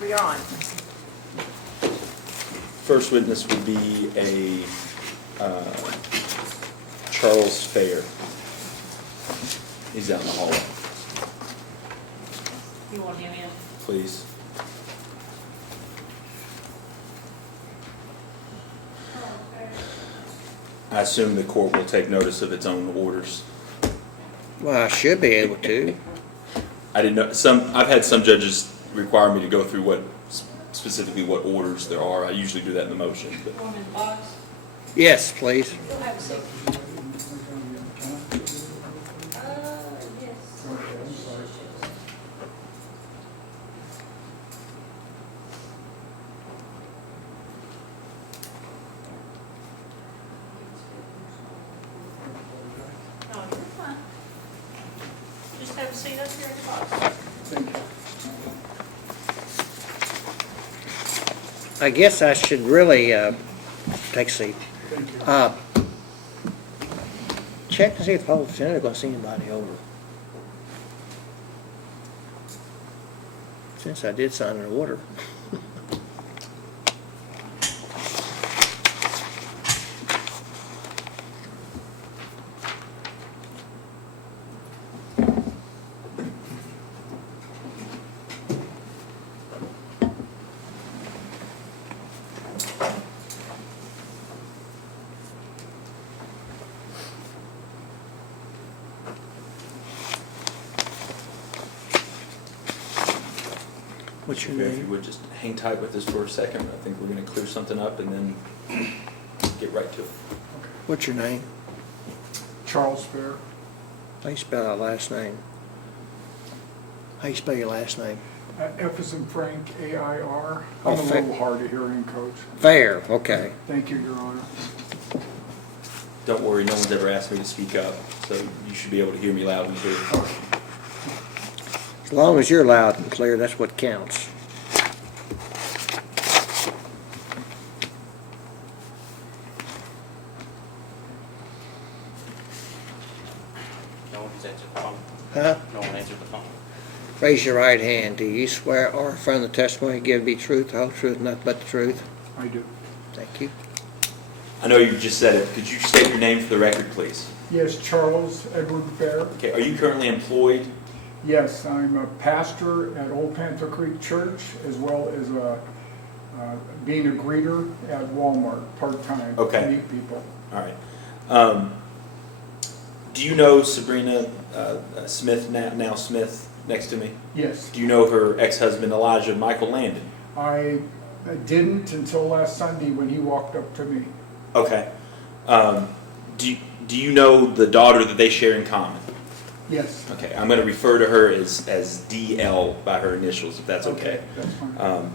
We are on. First witness will be a Charles Fair. He's out in the hallway. You want him in? Please. I assume the court will take notice of its own orders. Well, I should be able to. I didn't know, I've had some judges require me to go through specifically what orders there are. I usually do that in the motion, but Want him in the box? Yes, please. You'll have a seat. Yes. No, you're fine. Just have a seat up here in the box. I guess I should really take a seat. Check to see if the whole Senator gonna see anybody over. Since I did sign an order. What's your if you name? would just hang tight with us for a second. I think we're going to clear something up and then get right to it. What's your name? Charles Fair, How you spell that last name? How you spell your last name? F as in Frank, A-I-R. Oh, I'm a Fair. little hard of hearing, Coach. Fair, okay. Thank you, Your Honor. Don't worry, no one's ever asked me to speak up, so you should be able to hear me loud and clear. As long as you're loud and clear, that's what counts. No one's answered the phone. Huh? No one answered the phone. Raise your right hand. Do you swear or affirm the testimony you give be truth, the whole truth, nothing but the truth? I do. Thank you. I know you just said it. Could you state your name for the record, please? Yes, Charles Edward Fair. Okay, are you currently employed? Yes, I'm a pastor at Old Panther Creek Church, as well as being a greeter at Walmart, part-time, Okay. to meet people. All right. Do you know Sabrina Smith, now Smith, next to me? Yes, Do you know her ex-husband, Elijah Michael Landon? I didn't until last Sunday when he walked up to me. Okay. Do you know the daughter that they share in common? Yes. Okay, I'm going to refer to her as DL by her initials, if that's okay. That's fine.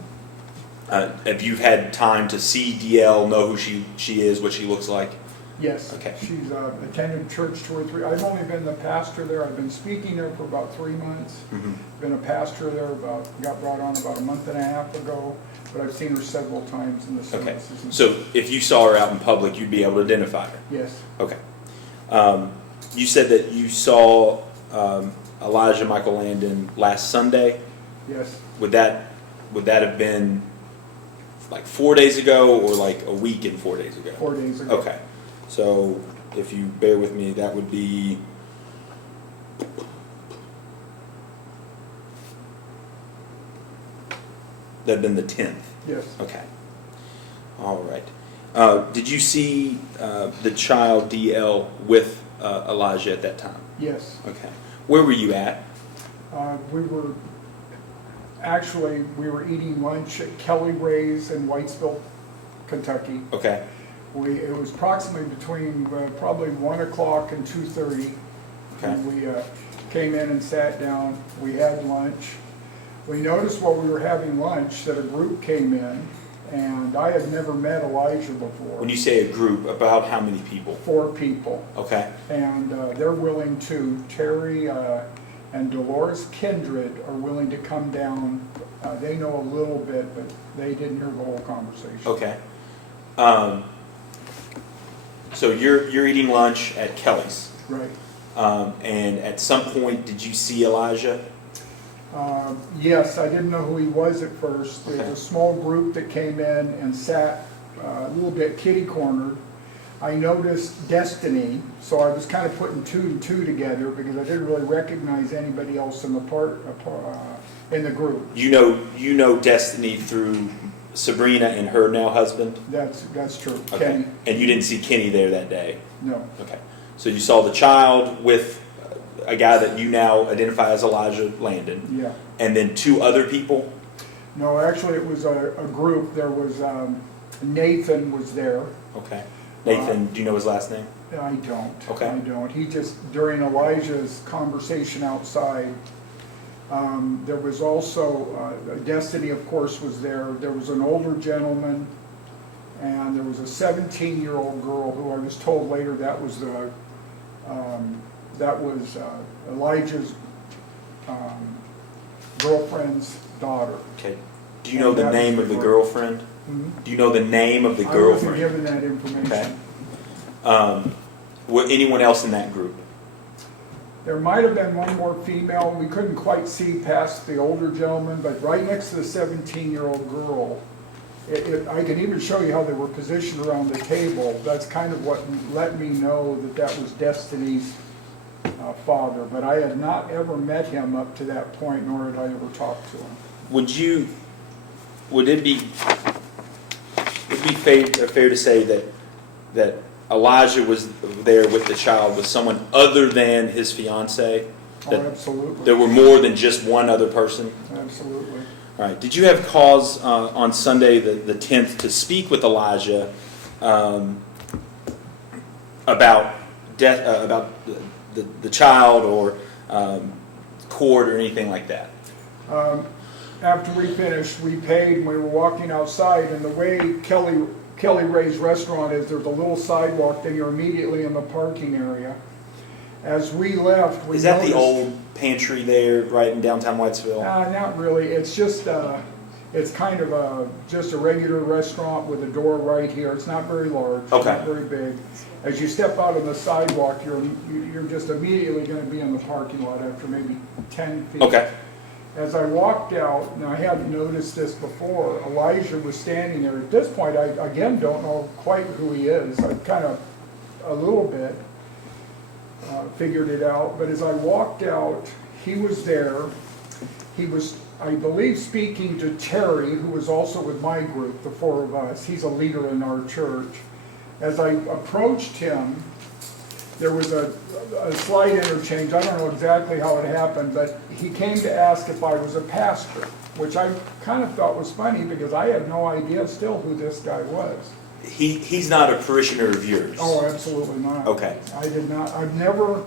Have you had time to see DL, know who she is, what she looks like? Yes. Okay. She's attended church 2 or 3. I've only been the pastor there. I've been speaking there for about 3 months. Been a pastor there got brought on about a month and a half ago, but I've seen her several times in the Okay. services. So if you saw her out in public, you'd be able to identify her? Yes. Okay. You said that you saw Elijah Michael Landon last Sunday. Yes. Would that have been like 4 days ago or like a week and 4 days ago? 4 days ago. Okay. So if you bear with me, that would be that'd been the 10th. Yes. Okay. All right. Did you see the child DL with Elijah at that time? Yes. Okay. Where were you at? We were eating lunch at Kelly Ray's in Whitesville, Kentucky. Okay. It was approximately between probably 1 o'clock and 2:30. Okay. And we came in and sat down. We had lunch. We noticed while we were having lunch that a group came in, and I had never met Elijah before. When you say a group, about how many people? 4 people. Okay. And they're willing to, Terry and Dolores Kindred are willing to come down. They know a little bit, but they didn't hear the whole conversation. Okay. So you're eating lunch at Kelly's, Right. and at some point, did you see Elijah? Yes, I didn't know who he was at first. There was Okay. a small group that came in and sat a little bit kitty-cornered. I noticed Destiny, so I was kind of putting two and two together because I didn't really recognize anybody else in in the group. You know Destiny through Sabrina and her now husband? That's true. Okay. Kenny, And you didn't see Kenny there that day? no. Okay. So you saw the child with a guy that you now identify as Elijah Landon, Yeah. and then two other people? No, actually, it was a group. There was, Nathan was there. Okay. Nathan, do you know his last name? I don't. Okay. I don't. He just, during Elijah's conversation outside, there was also, Destiny, of course, was there. There was an older gentleman, and there was a 17-year-old girl who I was told later that was Elijah's girlfriend's daughter. Okay. Do you know the name of the girlfriend? Mhm. Do you know the name of the I wasn't girlfriend? given that information. Okay. Was anyone else in that group? There might have been one more female. We couldn't quite see past the older gentleman, but right next to the 17-year-old girl, I can even show you how they were positioned around the table. That's kind of what let me know that that was Destiny's father. But I had not ever met him up to that point, nor had I ever talked to him. Would it be fair to say that Elijah was there with the child with someone other than his fiance? Oh, That absolutely. there were more than just one other person? Absolutely. All right. Did you have cause on Sunday, the 10th, to speak with Elijah about death, about the child or court or anything like that? After we finished, we paid and we were walking outside, and the way Kelly Ray's restaurant is, there's a little sidewalk, then you're immediately in the parking area. As we left, we Is that the noticed- old pantry there, right in downtown Whitesville? Not really. It's just, it's kind of just a regular restaurant with a door right here. It's not very large, Okay. not very big. As you step out on the sidewalk, you're just immediately going to be in the parking lot after maybe 10 feet. Okay. As I walked out, and I hadn't noticed this before, Elijah was standing there. At this point, I again don't know quite who he is. I kind of, a little bit, figured it out. But as I walked out, he was there. He was, I believe, speaking to Terry, who was also with my group, the four of us. He's a leader in our church. As I approached him, there was a slight interchange. I don't know exactly how it happened, but he came to ask if I was a pastor, which I kind of thought was funny because I had no idea still who this guy was. He's not a parishioner of yours? Oh, absolutely not. Okay. I did not, I've never,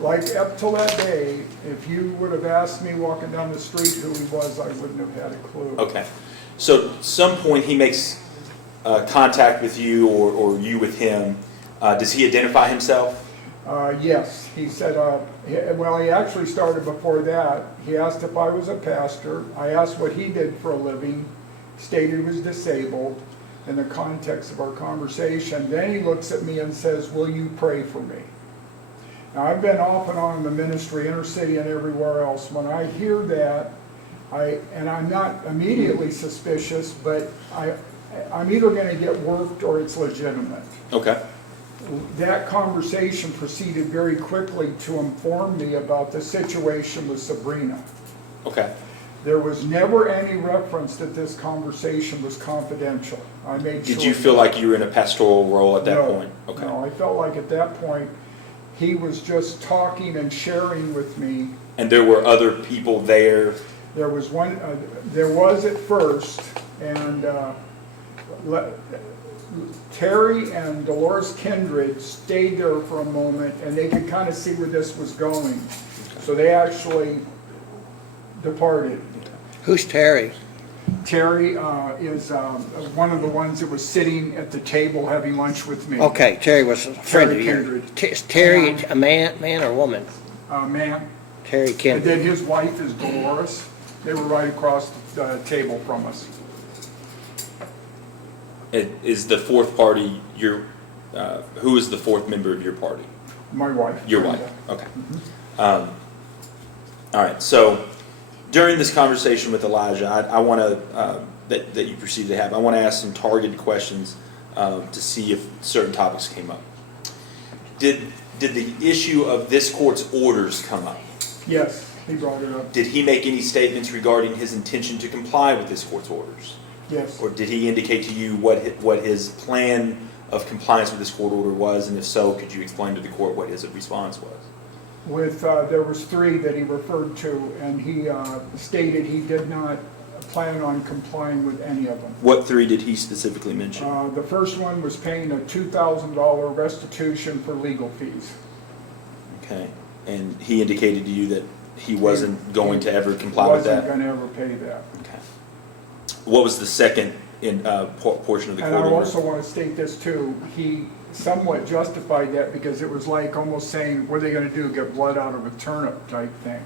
like up till that day, if you would have asked me walking down the street who he was, I wouldn't have had a clue. Okay. So at some point he makes contact with you or you with him. Does he identify himself? Yes, he said, well, he actually started before that. He asked if I was a pastor. I asked what he did for a living, stated he was disabled in the context of our conversation. Then he looks at me and says, will you pray for me? Now, I've been off and on in the ministry, inner city and everywhere else. When I hear that, and I'm not immediately suspicious, but I'm either going to get worked or it's legitimate. Okay. That conversation proceeded very quickly to inform me about the situation with Sabrina. Okay. There was never any reference that this conversation was confidential. I made sure. Did you feel like you were in a pastoral role at that No, point? Okay. No, I felt like at that point he was just talking and sharing with me. And there were other people there? There was one. There was at first, and Terry and Dolores Kindred stayed there for a moment, and they could kind of see where this was going. So they actually departed. Who's Terry? Terry is one of the ones that was sitting at the table having lunch with me. Okay, Terry was a friend of Terry yours. Kindred. Is Terry a man or woman? Man. Terry And Kindred. then his wife is Dolores. They were right across the table from us. Is the fourth party who is the fourth member of your party? My wife. Your Brenda. wife. Okay. All right. So During this conversation with Elijah, I want to, that you proceeded to have, I want to ask some targeted questions to see if certain topics came up. Did the issue of this court's orders come up? Yes, he brought it up. Did he make any statements regarding his intention to comply with this court's orders? Yes. Or did he indicate to you what his plan of compliance with this court order was? And if so, could you explain to the court what his response was? There was 3 that he referred to, and he stated he did not plan on complying with any of them. What 3 did he specifically mention? The first one was paying a $2,000 restitution for legal fees. Okay. And he indicated to you that he wasn't going to ever comply with Wasn't that? going to ever pay that. Okay. What was the second portion of the court And I order? also want to state this too, he somewhat justified that because it was like almost saying, what are they going to do, get blood out of a turnip type thing.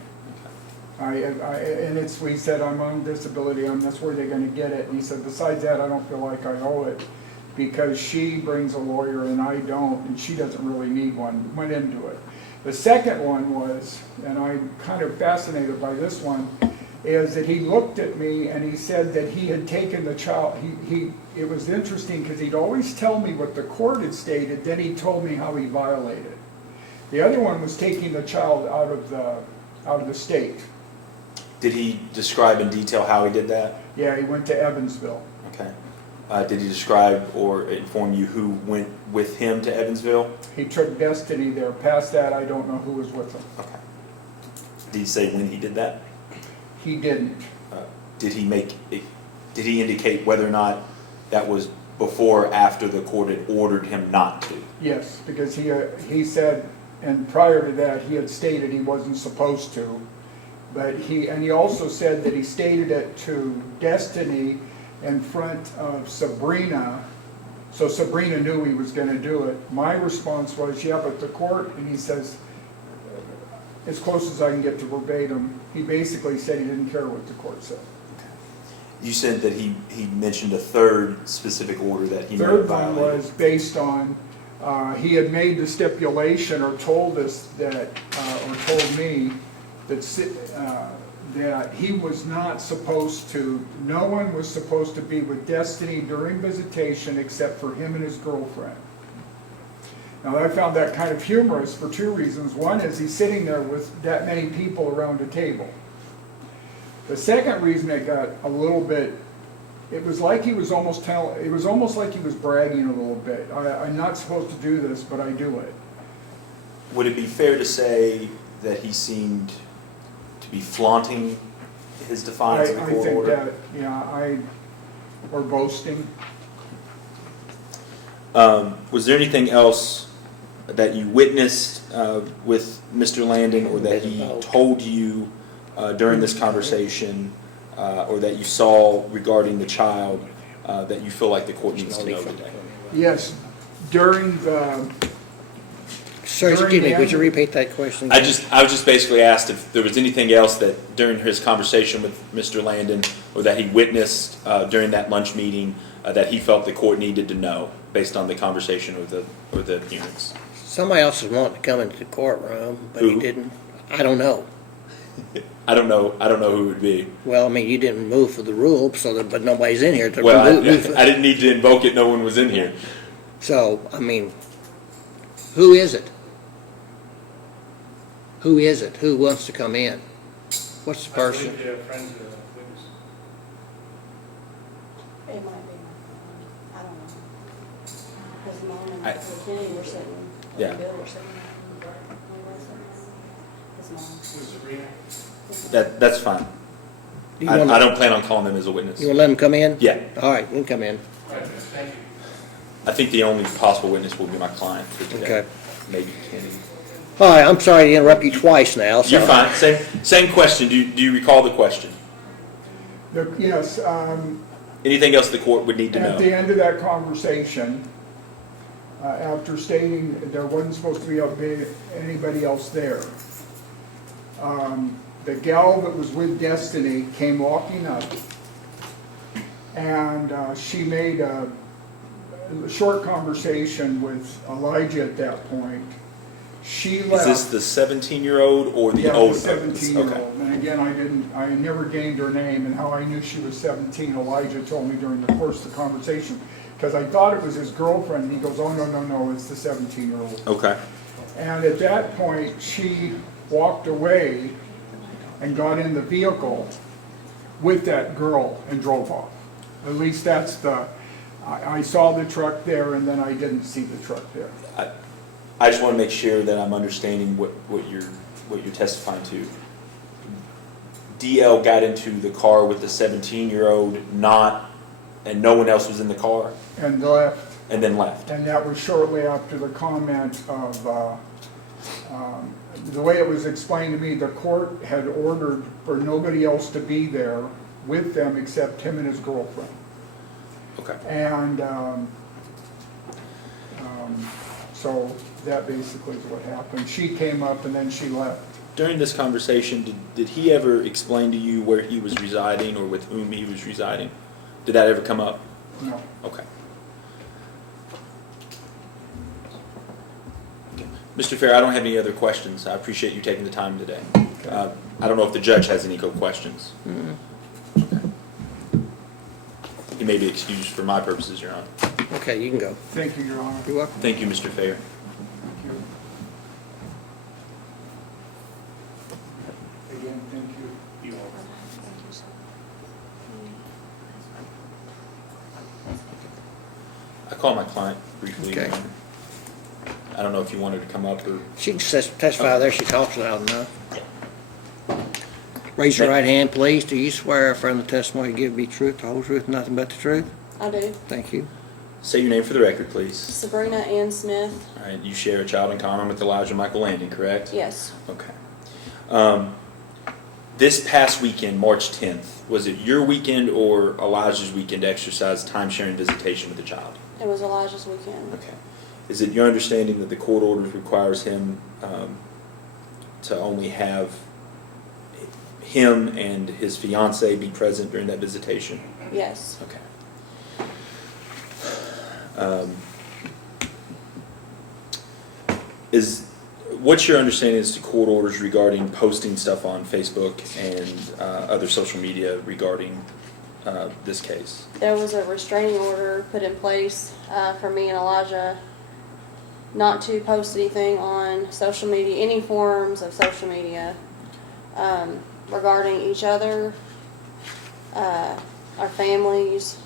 We said, I'm on disability, that's where they're going to get it. And he said, besides that, I don't feel like I owe it because she brings a lawyer and I don't, and she doesn't really need one. Went into it. The second one was, and I'm kind of fascinated by this one, is that he looked at me and he said that he had taken the child, it was interesting because he'd always tell me what the court had stated, then he told me how he violated. The other one was taking the child out of the state. Did he describe in detail how he did that? Yeah, he went to Evansville. Okay. Did he describe or inform you who went with him to Evansville? He took Destiny there. Past that, I don't know who was with him. Okay. Did he say when he did that? He didn't. Did he indicate whether or not that was before or after the court had ordered him not to? Yes, because he said, and prior to that, he had stated he wasn't supposed to. But he also said that he stated it to Destiny in front of Sabrina, so Sabrina knew he was going to do it. My response was, yeah, but the court, and he says, as close as I can get to verbatim, he basically said he didn't care what the court said. You said that he mentioned a third specific order that he Third one violated. was based on, he had made the stipulation or told us that, or told me that he was not supposed to, no one was supposed to be with Destiny during visitation except for him and his girlfriend. Now I found that kind of humorous for 2 reasons. One is he's sitting there with that many people around a table. The second reason it got a little bit, it was like he was almost like he was bragging a little bit. I'm not supposed to do this, but I do it. Would it be fair to say that he seemed to be flaunting his defiance of the I court think order? that, yeah, or boasting. Was there anything else that you witnessed with Mr. Landon or that he told you during this conversation or that you saw regarding the child that you feel like the court needs to know today? Yes, during the, Sir, excuse me, would you repeat that question? I was just basically asked if there was anything else that during his conversation with Mr. Landon or that he witnessed during that lunch meeting that he felt the court needed to know based on the conversation with the hearings. Somebody else is wanting to come into the courtroom, but he Who? didn't. I don't know. I don't know who it would be. Well, I mean, you didn't move for the rule, but nobody's in here to Well, move. I didn't need to invoke it. No one was in here. So, I mean, who is it? Who is it? Who wants to come in? What's the person? I believe they're friends of the witness. It might be my phone. I don't know. Because Mom and I- Kenny were sitting, Yeah. and Bill were sitting. His mom. Who's Sabrina? That's fine. You I wanna- don't plan on calling them as a witness. You want to let them come in? Yeah. All right, you can come in. Right, thank you. I think the only possible witness will be my client for today. Okay. Maybe Kenny. All right, I'm sorry to interrupt you twice now. So. You're fine. Same question. Do you recall the question? yes, Anything else the court would need to at know? the end of that conversation, after stating there wasn't supposed to be anybody else there, the gal that was with Destiny came walking up, and she made a short conversation with Elijah at that point. She Is left. this the 17-year-old or the Yeah, older? the 17-year-old. Okay. And again, I never gained her name, and how I knew she was 17, Elijah told me during the course of the conversation, because I thought it was his girlfriend, and he goes, oh, no, it's the 17-year-old. Okay. And at that point, she walked away and got in the vehicle with that girl and drove off. At least that's I saw the truck there, and then I didn't see the truck there. I just want to make sure that I'm understanding what you're testifying to. DL got into the car with the 17-year-old, and no one else was in the car, And left. and then left. And that was shortly after the comment of, the way it was explained to me, the court had ordered for nobody else to be there with them except him and his girlfriend. Okay. And so that basically is what happened. She came up and then she left. During this conversation, did he ever explain to you where he was residing or with whom he was residing? Did that ever come up? No. Okay. Mr. Fair, I don't have any other questions. I appreciate you taking the time today. I don't know if the judge has any questions. Okay. You may be excused for my purposes, Your Honor. Okay, you can go. Thank you, Your Honor. You're welcome. Thank you, Mr. Fair. Thank you. Again, thank you. You are. I called my client briefly. Okay. Your Honor. I don't know if you wanted to come up or... She can testify there, she talks loud enough. Raise your right hand, please. Do you swear affirm the testimony you give be truth, the whole truth, and nothing but the truth? I do. Thank you. Say your name for the record, please. Sabrina Ann Smith. All right, you share a child in common with Elijah Michael Landing, correct? Yes. Okay. This past weekend, March 10th, was it your weekend or Elijah's weekend to exercise time-sharing visitation with the child? It was Elijah's weekend. Okay. Is it your understanding that the court orders requires him to only have him and his fiancee be present during that visitation? Yes. Okay. What's your understanding as to court orders regarding posting stuff on Facebook and other social media regarding this case? There was a restraining order put in place for me and Elijah not to post anything on social media, any forms of social media regarding each other, our families,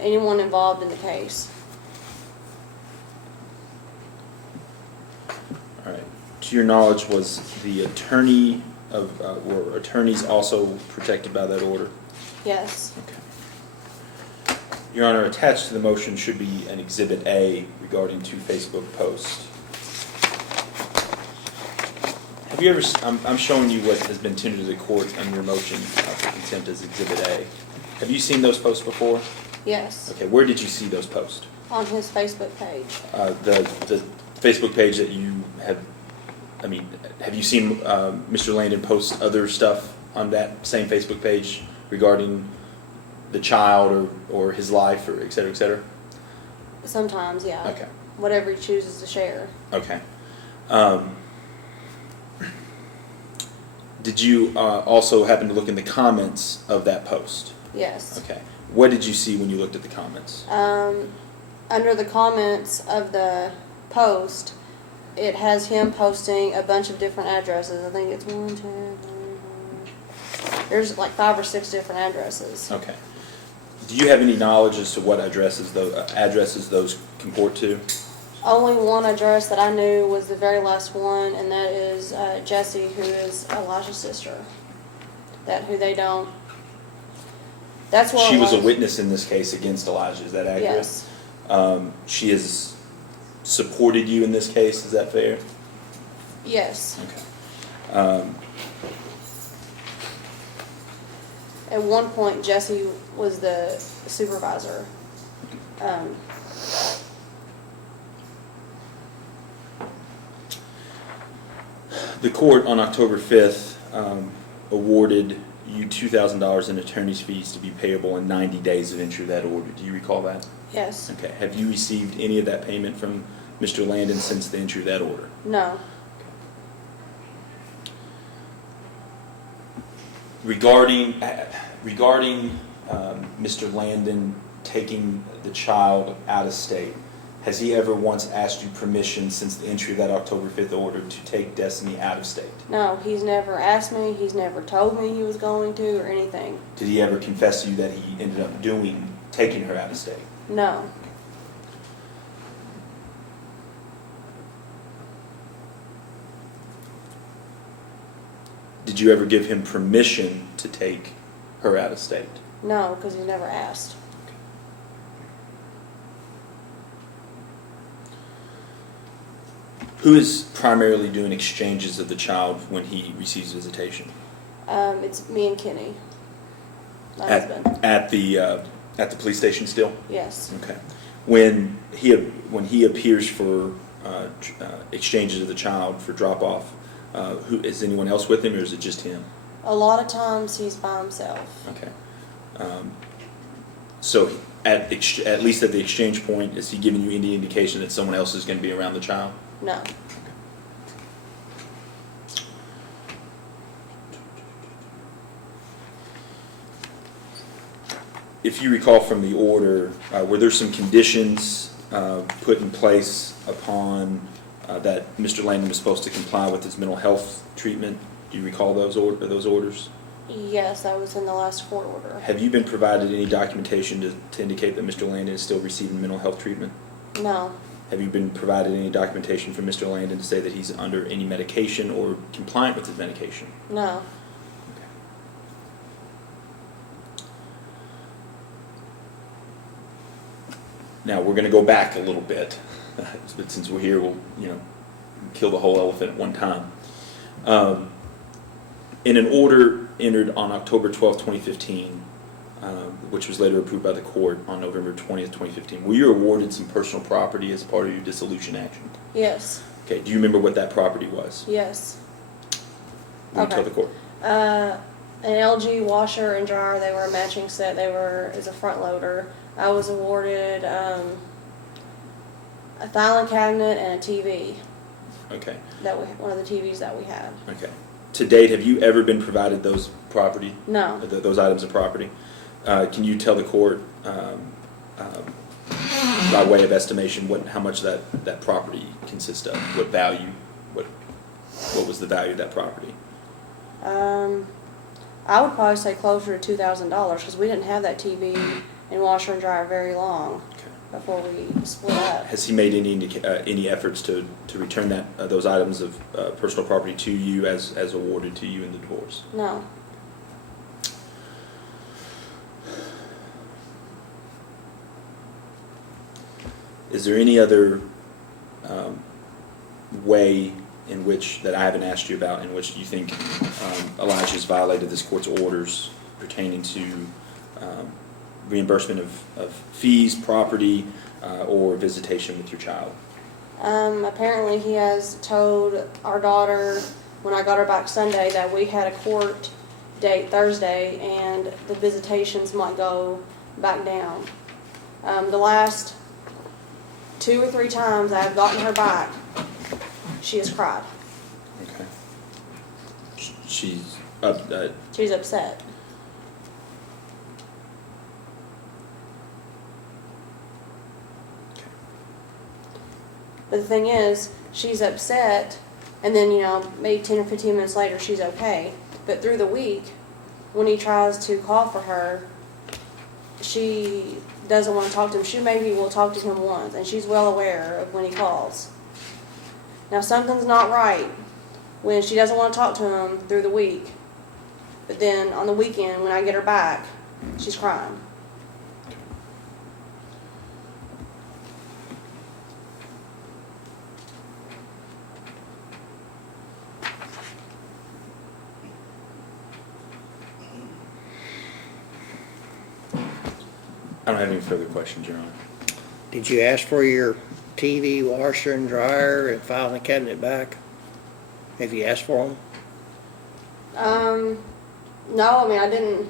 anyone involved in the case. All right. To your knowledge, was the attorney were attorneys also protected by that order? Yes. Okay. Your Honor, attached to the motion should be an Exhibit A regarding two Facebook posts. Have you ever, I'm showing you what has been tendered to the court on your motion for contempt as Exhibit A. Have you seen those posts before? Yes. Okay, where did you see those posts? On his Facebook page. The Facebook page that you have, have you seen Mr. Landon post other stuff on that same Facebook page regarding the child or his life or et cetera, et cetera? Sometimes, yeah. Okay. Whatever he chooses to share. Okay. Did you also happen to look in the comments of that post? Yes. Okay. What did you see when you looked at the comments? Under the comments of the post, it has him posting a bunch of different addresses. I think it's 1, 2, 3, 4. There's like 5 or 6 different addresses. Okay. Do you have any knowledge as to what addresses those comport to? Only one address that I knew was the very last one, and that is Jessie, who is Elijah's sister. That's what She was a witness in this case against Elijah. Is that accurate? Yes. She has supported you in this case. Is that fair? Yes. Okay. At one point, Jessie was the supervisor. The court on October 5th awarded you $2,000 in attorney's fees to be payable in 90 days of entry of that order. Do you recall that? Yes. Okay. Have you received any of that payment from Mr. Landon since the entry of that order? No. Regarding Mr. Landon taking the child out of state, has he ever once asked you permission since the entry of that October 5th order to take Destiny out of state? No, he's never asked me, he's never told me he was going to or anything. Did he ever confess to you that he ended up taking her out of state? No. Did you ever give him permission to take her out of state? No, because he's never asked. Who is primarily doing exchanges of the child when he receives visitation? It's me and Kenny, my husband. At the police station still? Yes. Okay. When he appears for exchanges of the child for drop off, who is anyone else with him, or is it just him? A lot of times he's by himself. Okay. So at least at the exchange point, is he giving you any indication that someone else is going to be around the child? No. If you recall from the order, were there some conditions put in place upon that Mr. Landon was supposed to comply with his mental health treatment? Do you recall those orders? Yes, that was in the last court order. Have you been provided any documentation to indicate that Mr. Landon is still receiving mental health treatment? No. Have you been provided any documentation from Mr. Landon to say that he's under any medication or compliant with his medication? No. Now, we're going to go back a little bit, but since we're here, we'll kill the whole elephant at one time. In an order entered on October 12, 2015, which was later approved by the court on November 20th, 2015, were you awarded some personal property as part of your dissolution action? Yes. Okay, do you remember what that property was? Yes. Will you Okay. tell the court? An LG washer and dryer. They were a matching set. As a front loader. I was awarded a filing cabinet and a TV. Okay. One of the TVs that we had. Okay. To date, have you ever been provided those property? No. Those items of property? Can you tell the court, by way of estimation, how much that property consists of? What value? What was the value of that property? I would probably say closer to $2,000 because we didn't have that TV and washer and dryer very long before we split up. Has he made any efforts to return those items of personal property to you as awarded to you in the divorce? No. Is there any other way in which, that I haven't asked you about, in which you think Elijah's violated this court's orders pertaining to reimbursement of fees, property, or visitation with your child? Apparently he has told our daughter when I got her back Sunday that we had a court date Thursday and the visitations might go back down. The last 2 or 3 times I've gotten her back, she has cried. Okay. She's She's upset. But the thing is, she's upset, and then, maybe 10 or 15 minutes later, she's okay. But through the week, when he tries to call for her, she doesn't want to talk to him. She maybe will talk to him once, and she's well aware of when he calls. Now, something's not right when she doesn't want to talk to him through the week. But then on the weekend, when I get her back, she's crying. I don't have any further questions, Your Honor. Did you ask for your TV, washer, and dryer and filing cabinet back? Have you asked for them? No, I mean, I didn't.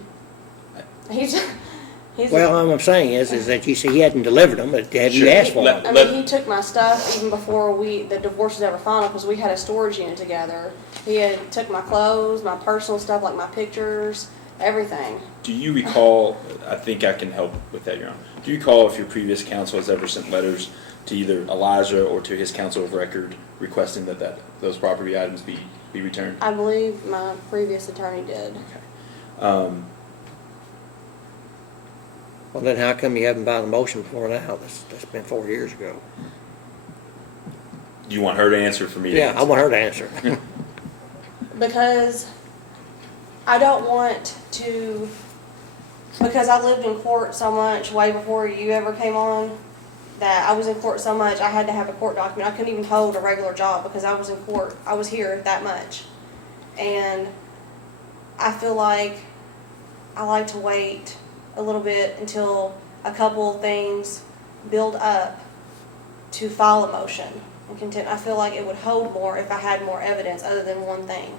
He's Well, what I'm saying is that you see he hadn't delivered them, but have you Sure. asked for them? I mean, he took my stuff even before the divorce was ever final, because we had a storage unit together. He had took my clothes, my personal stuff, like my pictures, everything. Do you recall, I think I can help with that, Your Honor. Do you recall if your previous counsel has ever sent letters to either Elijah or to his counsel of record requesting that those property items be returned? I believe my previous attorney did. Okay. Well, then how come you haven't filed a motion before now? That's been 4 years ago. Do you want her to answer for me to Yeah, answer? I want her to answer. Because I don't want to, because I lived in court so much way before you ever came on, that I was in court so much, I had to have a court document. I couldn't even hold a regular job because I was in court. I was here that much. And I feel like I like to wait a little bit until a couple things build up to file a motion and contempt. I feel like it would hold more if I had more evidence other than one thing.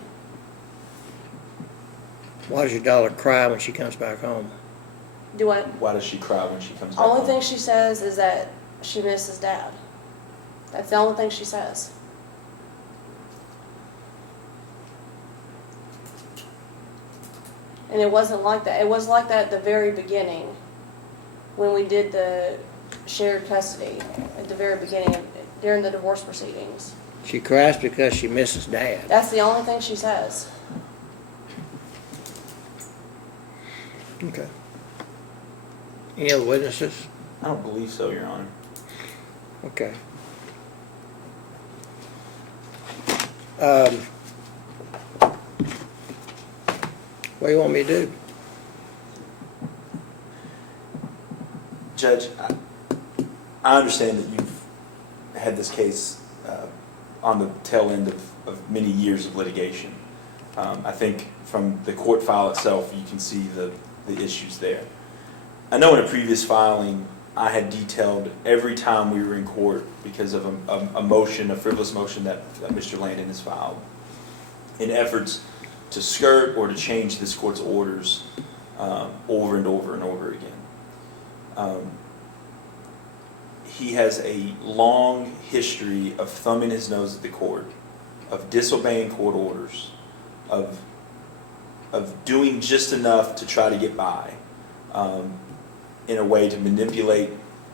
Why does your daughter cry when she comes back home? Do what? Why does she cry when she comes back Only home? thing she says is that she misses Dad. That's the only thing she says. And it wasn't like that. It was like that at the very beginning when we did the shared custody at the very beginning during the divorce proceedings. She cries because she misses Dad. That's the only thing she says. Okay. Any other witnesses? I don't believe so, Your Honor. Okay. What do you want me to do? Judge, I understand that you've had this case on the tail end of many years of litigation. I think from the court file itself, you can see the issues there. I know in a previous filing, I had detailed every time we were in court because of a motion, a frivolous motion that Mr. Landon has filed, in efforts to skirt or to change this court's orders over and over and over again. He has a long history of thumbing his nose at the court, of disobeying court orders, of doing just enough to try to get by, in a way to manipulate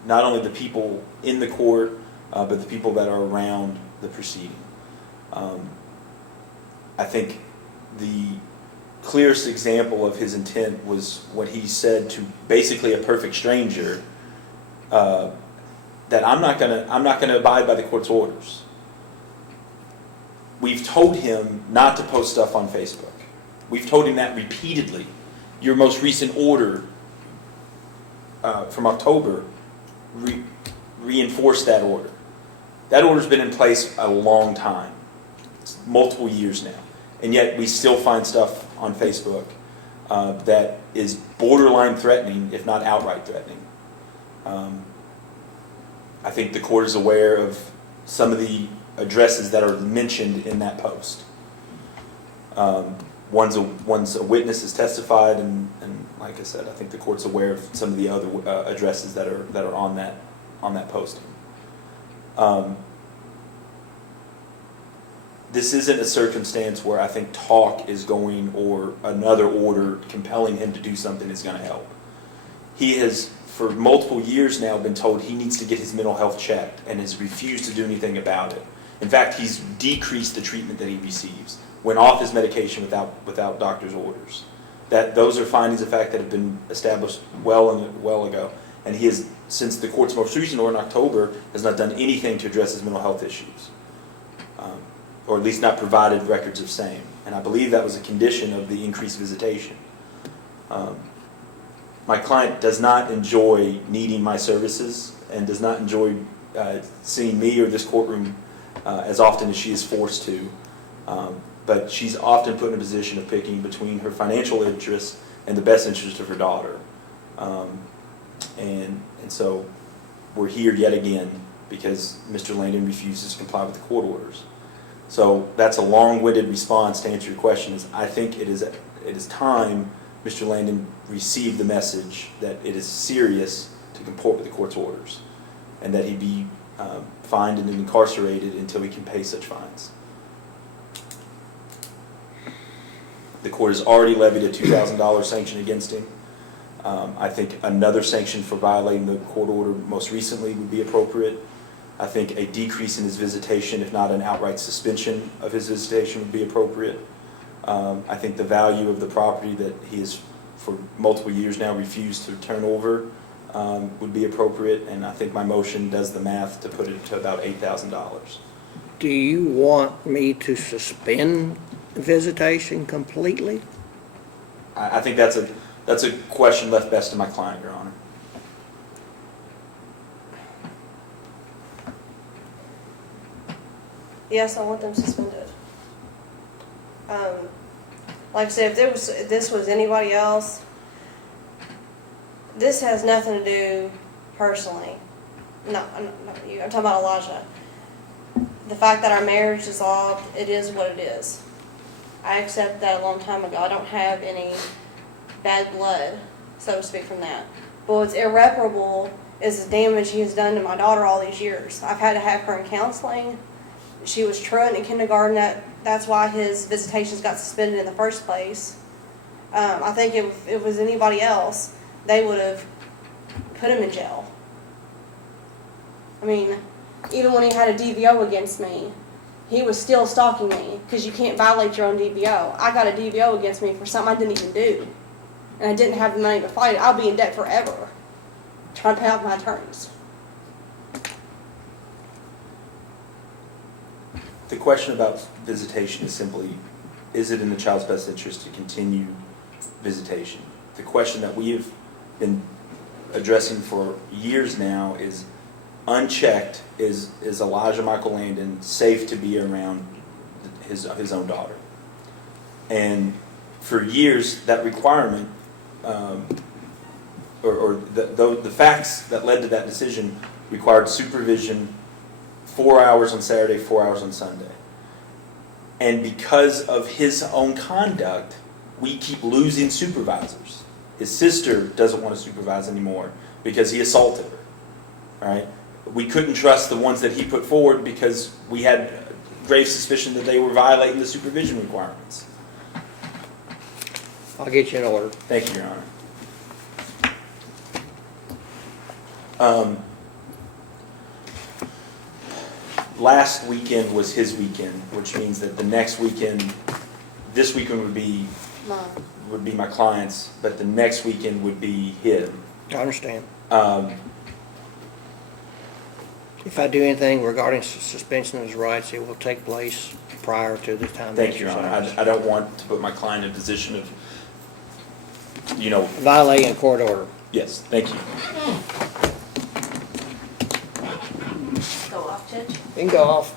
not only the people in the court, but the people that are around the proceeding. I think the clearest example of his intent was what he said to basically a perfect stranger, that I'm not gonna abide by the court's orders. We've told him not to post stuff on Facebook. We've told him that repeatedly. Your most recent order from October reinforced that order. That order's been in place a long time. It's multiple years now. And yet we still find stuff on Facebook that is borderline threatening, if not outright threatening. I think the court is aware of some of the addresses that are mentioned in that post. One's a witness has testified, and like I said, I think the court's aware of some of the other addresses that are on that posting. This isn't a circumstance where I think talk is going, or another order compelling him to do something is going to help. He has, for multiple years now, been told he needs to get his mental health checked and has refused to do anything about it. In fact, he's decreased the treatment that he receives, went off his medication without doctor's orders. Those are findings of fact that have been established well ago. And he has, since the court's most recent order in October, has not done anything to address his mental health issues, or at least not provided records of same. And I believe that was a condition of the increased visitation. My client does not enjoy needing my services and does not enjoy seeing me or this courtroom as often as she is forced to. But she's often put in a position of picking between her financial interests and the best interest of her daughter. And so we're here yet again because Mr. Landon refuses to comply with the court orders. So that's a long-winded response to answer your question. Is I think it is time Mr. Landon receive the message that it is serious to comport with the court's orders, and that he be fined and incarcerated until he can pay such fines. The court has already levied a $2,000 sanction against him. I think another sanction for violating the court order most recently would be appropriate. I think a decrease in his visitation, if not an outright suspension of his visitation, would be appropriate. I think the value of the property that he has for multiple years now refused to turn over would be appropriate, and I think my motion does the math to put it to about $8,000. Do you want me to suspend visitation completely? I think that's a question left best to my client, Your Honor. Yes, I want them suspended. Like I said, if this was anybody else, this has nothing to do personally. Not you. I'm talking about Elijah. The fact that our marriage dissolved, it is what it is. I accepted that a long time ago. I don't have any bad blood, so to speak, from that. But what's irreparable is the damage he has done to my daughter all these years. I've had to have her in counseling. She was truant in kindergarten. That's why his visitations got suspended in the first place. I think if it was anybody else, they would have put him in jail. I mean, even when he had a DVO against me, he was still stalking me because you can't violate your own DVO. I got a DVO against me for something I didn't even do. And I didn't have the money to fight it. I'll be in debt forever trying to pay off my attorneys. The question about visitation is simply, is it in the child's best interest to continue visitation? The question that we have been addressing for years now is, unchecked, is Elijah Michael Landon safe to be around his own daughter? And for years, that requirement, the facts that led to that decision required supervision 4 hours on Saturday, 4 hours on Sunday. And because of his own conduct, we keep losing supervisors. His sister doesn't want to supervise anymore because he assaulted her, right? We couldn't trust the ones that he put forward because we had grave suspicion that they were violating the supervision requirements. I'll get you in order. Thank you, Your Honor. Last weekend was his weekend, which means that the next weekend, this weekend would be my client's, but the next weekend would be his. I understand. If I do anything regarding suspension of his rights, it will take place prior to the time. Thank you, Your Honor. I don't want to put my client in a position of, violating a court order. yes, thank you. Go off, Judge. You can go off.